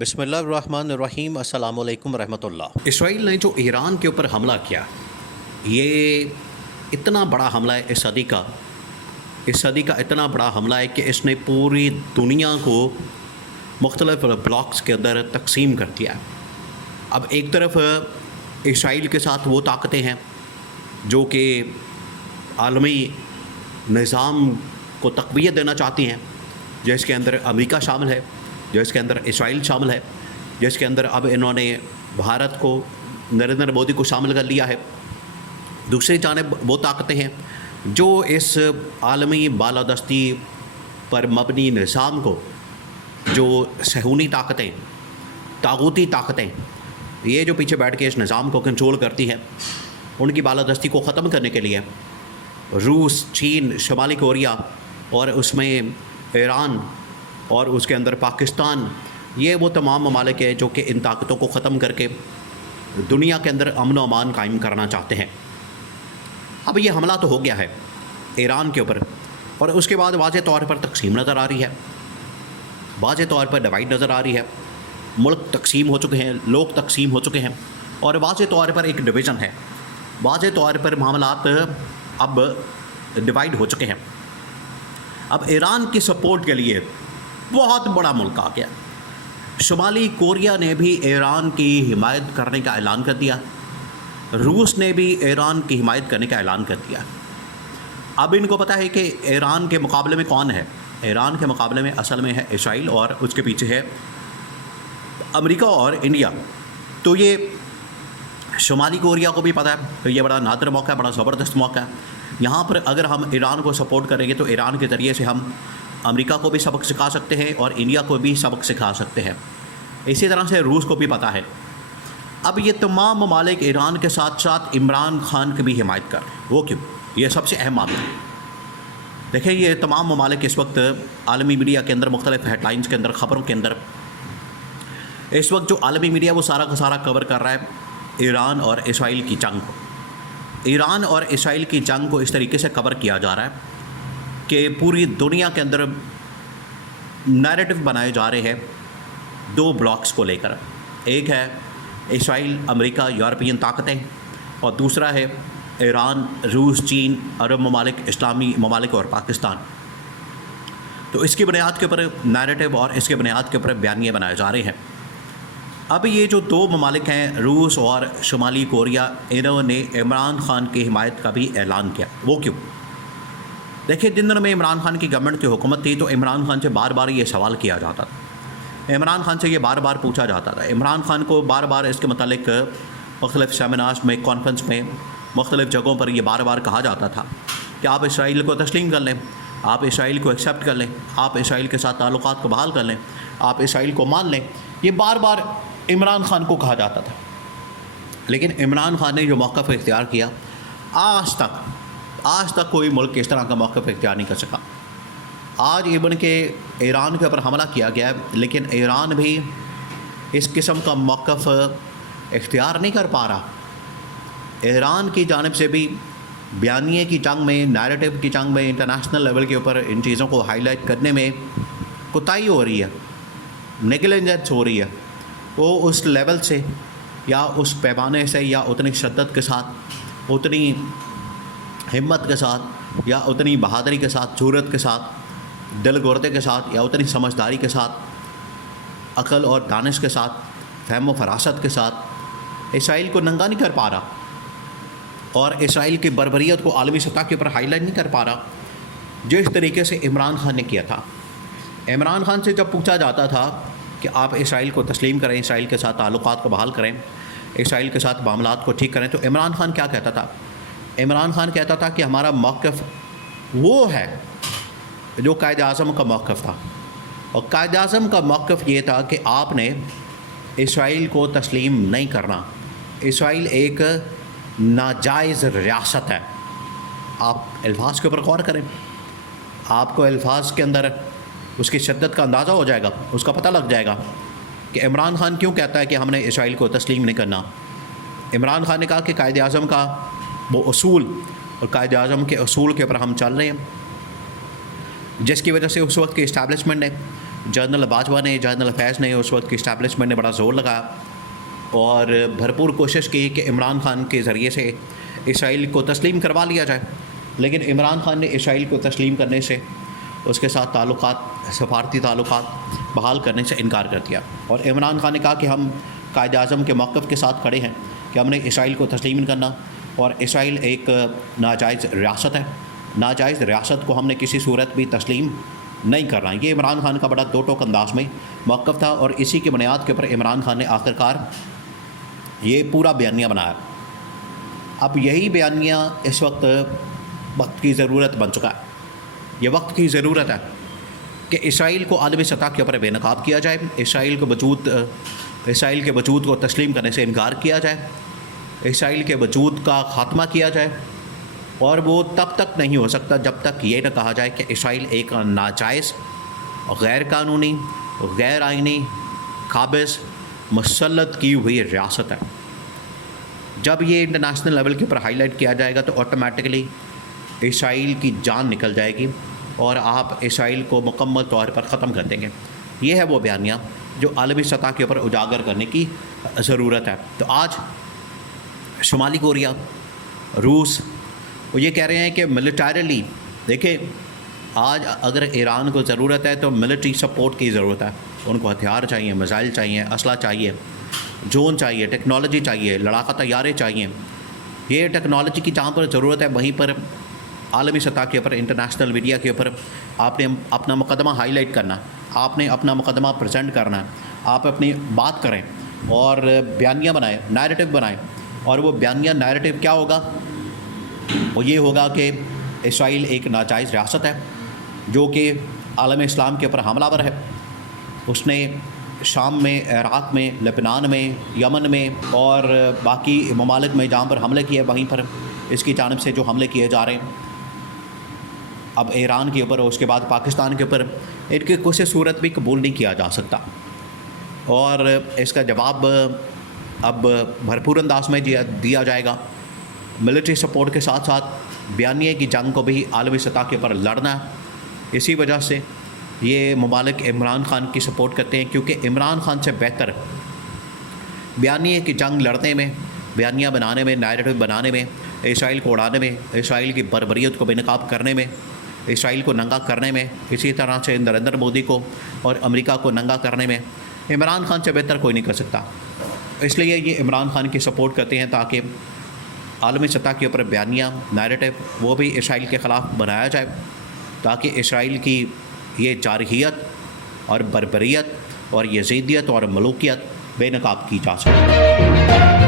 بسم اللہ الرحمن الرحیم، السلام علیکم ورحمۃ اللہ۔ اسرائیل نے جو ایران کے اوپر حملہ کیا، یہ اتنا بڑا حملہ ہے اس صدی کا اتنا بڑا حملہ ہے کہ اس نے پوری دنیا کو مختلف بلاکس کے اندر تقسیم کر دیا ہے۔ اب ایک طرف اسرائیل کے ساتھ وہ طاقتیں ہیں جو کہ عالمی نظام کو تقویت دینا چاہتی ہیں، جس کے اندر امریکہ شامل ہے، جس کے اندر اسرائیل شامل ہے، جس کے اندر اب انہوں نے بھارت کو، نریندر مودی کو شامل کر لیا ہے۔ دوسری جانب وہ طاقتیں ہیں جو اس عالمی بالادستی پر مبنی نظام کو، جو صہیونی طاقتیں، طاغوتی طاقتیں، یہ جو پیچھے بیٹھ کے اس نظام کو کنٹرول کرتی ہیں، ان کی بالادستی کو ختم کرنے کے لیے روس، چین، شمالی کوریا اور اس میں ایران اور اس کے اندر پاکستان، یہ وہ تمام ممالک ہیں جو کہ ان طاقتوں کو ختم کر کے دنیا کے اندر امن و امان قائم کرنا چاہتے ہیں۔ اب یہ حملہ تو ہو گیا ہے ایران کے اوپر، اور اس کے بعد واضح طور پر تقسیم نظر آ رہی ہے، واضح طور پر ڈیوائڈ نظر آ رہی ہے۔ ملک تقسیم ہو چکے ہیں، لوگ تقسیم ہو چکے ہیں، اور واضح طور پر ایک ڈویژن ہے، واضح طور پر معاملات اب ڈیوائڈ ہو چکے ہیں۔ اب ایران کی سپورٹ کے لیے بہت بڑا ملک آ گیا۔ شمالی کوریا نے بھی ایران کی حمایت کرنے کا اعلان کر دیا، روس نے بھی ایران کی حمایت کرنے کا اعلان کر دیا۔ اب ان کو پتہ ہے کہ ایران کے مقابلے میں کون ہے۔ ایران کے مقابلے میں اصل میں ہے اسرائیل، اور اس کے پیچھے ہے امریکہ اور انڈیا۔ تو یہ شمالی کوریا کو بھی پتہ ہے کہ یہ بڑا نادر موقع ہے، بڑا زبردست موقع ہے۔ یہاں پر اگر ہم ایران کو سپورٹ کریں گے تو ایران کے ذریعے سے ہم امریکہ کو بھی سبق سکھا سکتے ہیں اور انڈیا کو بھی سبق سکھا سکتے ہیں۔ اسی طرح سے روس کو بھی پتہ ہے۔ اب یہ تمام ممالک ایران کے ساتھ ساتھ عمران خان کی بھی حمایت کر رہے ہیں۔ وہ کیوں؟ یہ سب سے اہم معاملہ ہے۔ دیکھیں، یہ تمام ممالک اس وقت عالمی میڈیا کے اندر، مختلف ہیڈ لائنز کے اندر، خبروں کے اندر، اس وقت جو عالمی میڈیا وہ سارا کا سارا کور کر رہا ہے ایران اور اسرائیل کی جنگ کو۔ ایران اور اسرائیل کی جنگ کو اس طریقے سے کور کیا جا رہا ہے کہ پوری دنیا کے اندر نیریٹو بنائے جا رہے ہیں دو بلاکس کو لے کر۔ ایک ہے اسرائیل، امریکہ، یورپین طاقتیں، اور دوسرا ہے ایران، روس، چین، عرب ممالک، اسلامی ممالک اور پاکستان۔ تو اس کی بنیاد کے اوپر نیریٹو اور اس کے بنیاد کے اوپر بیانیے بنائے جا رہے ہیں۔ اب یہ جو دو ممالک ہیں، روس اور شمالی کوریا، انہوں نے عمران خان کی حمایت کا بھی اعلان کیا۔ وہ کیوں؟ دیکھیں، جن دنوں میں عمران خان کی گورنمنٹ کی حکومت تھی تو عمران خان سے بار بار یہ سوال کیا جاتا تھا، عمران خان سے یہ بار بار پوچھا جاتا تھا، عمران خان کو بار بار اس کے متعلق مختلف سیمینارز میں، کانفرنس میں، مختلف جگہوں پر یہ بار بار کہا جاتا تھا کہ آپ اسرائیل کو تسلیم کر لیں، آپ اسرائیل کو ایکسیپٹ کر لیں، آپ اسرائیل کے ساتھ تعلقات کو بحال کر لیں، آپ اسرائیل کو مان لیں۔ یہ بار بار عمران خان کو کہا جاتا تھا، لیکن عمران خان نے جو موقف اختیار کیا، آج تک کوئی ملک اس طرح کا موقف اختیار نہیں کر سکا۔ آج ایون کہ ایران کے اوپر حملہ کیا گیا ہے، لیکن ایران بھی اس قسم کا موقف اختیار نہیں کر پا رہا۔ ایران کی جانب سے بھی بیانیے کی جنگ میں، نیریٹو کی جنگ میں، انٹرنیشنل لیول کے اوپر ان چیزوں کو ہائی لائٹ کرنے میں کوتاہی ہو رہی ہے، نیگلیجنس ہو رہی ہے۔ وہ اس لیول سے یا اس پیمانے سے یا اتنی شدت کے ساتھ، اتنی ہمت کے ساتھ، یا اتنی بہادری کے ساتھ، جرأت کے ساتھ، دل گردے کے ساتھ، یا اتنی سمجھداری کے ساتھ، عقل اور دانش کے ساتھ، فہم و فراست کے ساتھ اسرائیل کو ننگا نہیں کر پا رہا، اور اسرائیل کی بربریت کو عالمی سطح کے اوپر ہائی لائٹ نہیں کر پا رہا، جس طریقے سے عمران خان نے کیا تھا۔ عمران خان سے جب پوچھا جاتا تھا کہ آپ اسرائیل کو تسلیم کریں، اسرائیل کے ساتھ تعلقات کو بحال کریں، اسرائیل کے ساتھ معاملات کو ٹھیک کریں، تو عمران خان کیا کہتا تھا؟ عمران خان کہتا تھا کہ ہمارا موقف وہ ہے جو قائد اعظم کا موقف تھا، اور قائد اعظم کا موقف یہ تھا کہ آپ نے اسرائیل کو تسلیم نہیں کرنا۔ اسرائیل ایک ناجائز ریاست ہے۔ آپ الفاظ کے اوپر غور کریں، آپ کو الفاظ کے اندر اس کی شدت کا اندازہ ہو جائے گا، اس کا پتہ لگ جائے گا کہ عمران خان کیوں کہتا ہے کہ ہم نے اسرائیل کو تسلیم نہیں کرنا۔ عمران خان نے کہا کہ قائد اعظم کا وہ اصول، اور قائد اعظم کے اصول کے اوپر ہم چل رہے ہیں، جس کی وجہ سے اس وقت کی اسٹیبلشمنٹ نے جنرل باجوہ نے، جنرل فیض نے، اس وقت کی اسٹیبلشمنٹ نے بڑا زور لگایا اور بھرپور کوشش کی کہ عمران خان کے ذریعے سے اسرائیل کو تسلیم کروا لیا جائے، لیکن عمران خان نے اسرائیل کو تسلیم کرنے سے، اس کے ساتھ تعلقات، سفارتی تعلقات بحال کرنے سے انکار کر دیا، اور عمران خان نے کہا کہ ہم قائد اعظم کے موقف کے ساتھ کھڑے ہیں کہ ہم نے اسرائیل کو تسلیم نہیں کرنا، اور اسرائیل ایک ناجائز ریاست ہے، ناجائز ریاست کو ہم نے کسی صورت بھی تسلیم نہیں کرنا۔ یہ عمران خان کا بڑا دو ٹوک انداز میں موقف تھا، اور اسی کی بنیاد کے اوپر عمران خان نے آخرکار یہ پورا بیانیہ بنایا۔ اب یہی بیانیہ اس وقت کی ضرورت بن چکا ہے، یہ وقت کی ضرورت ہے کہ اسرائیل کو عالمی سطح کے اوپر بے نقاب کیا جائے، اسرائیل کے وجود کو تسلیم کرنے سے انکار کیا جائے، اسرائیل کے وجود کا خاتمہ کیا جائے، اور وہ تب تک نہیں ہو سکتا جب تک یہ نہ کہا جائے کہ اسرائیل ایک ناجائز، غیر قانونی، غیر آئینی، قابض، مسلط کی ہوئی ریاست ہے۔ جب یہ انٹرنیشنل لیول کے اوپر ہائی لائٹ کیا جائے گا تو آٹومیٹکلی اسرائیل کی جان نکل جائے گی اور آپ اسرائیل کو مکمل طور پر ختم کر دیں گے۔ یہ ہے وہ بیانیہ جو عالمی سطح کے اوپر اجاگر کرنے کی ضرورت ہے۔ تو آج شمالی کوریا، روس، وہ یہ کہہ رہے ہیں کہ ملیٹریلی، دیکھیں آج اگر ایران کو ضرورت ہے تو ملٹری سپورٹ کی ضرورت ہے، ان کو ہتھیار چاہیے، میزائل چاہیے، اسلحہ چاہیے، ڈرون چاہیے، ٹیکنالوجی چاہیے، لڑاکا طیارے چاہیے۔ یہ ٹیکنالوجی کی جہاں پر ضرورت ہے وہیں پر عالمی سطح کے اوپر، انٹرنیشنل میڈیا کے اوپر آپ نے اپنا مقدمہ ہائی لائٹ کرنا، آپ نے اپنا مقدمہ پریزنٹ کرنا، آپ اپنی بات کریں اور بیانیہ بنائیں، نیریٹو بنائیں، اور وہ بیانیہ نیریٹو کیا ہوگا؟ وہ یہ ہوگا کہ اسرائیل ایک ناجائز ریاست ہے جو کہ عالم اسلام کے اوپر حملہ آور ہے، اس نے شام میں، عراق میں، لبنان میں، یمن میں اور باقی ممالک میں جہاں پر حملے کیے وہیں پر اس کی جانب سے جو حملے کیے جا رہے ہیں اب ایران کے اوپر، اس کے بعد پاکستان کے اوپر، ان کی کسی صورت بھی قبول نہیں کیا جا سکتا، اور اس کا جواب اب بھرپور انداز میں دیا جائے گا۔ ملٹری سپورٹ کے ساتھ ساتھ بیانیے کی جنگ کو بھی عالمی سطح کے اوپر لڑنا ہے۔ اسی وجہ سے یہ ممالک عمران خان کی سپورٹ کرتے ہیں، کیونکہ عمران خان سے بہتر بیانیے کی جنگ لڑنے میں، بیانیہ بنانے میں، نیریٹو بنانے میں، اسرائیل کو اڑانے میں، اسرائیل کی بربریت کو بے نقاب کرنے میں، اسرائیل کو ننگا کرنے میں، اسی طرح سے نریندر مودی کو اور امریکہ کو ننگا کرنے میں عمران خان سے بہتر کوئی نہیں کر سکتا۔ اس لیے یہ عمران خان کی سپورٹ کرتے ہیں تاکہ عالمی سطح کے اوپر بیانیہ، نیریٹو وہ بھی اسرائیل کے خلاف بنایا جائے، تاکہ اسرائیل کی یہ جارحیت اور بربریت اور یزیدیت اور ملوکیت بے نقاب کی جا سکے۔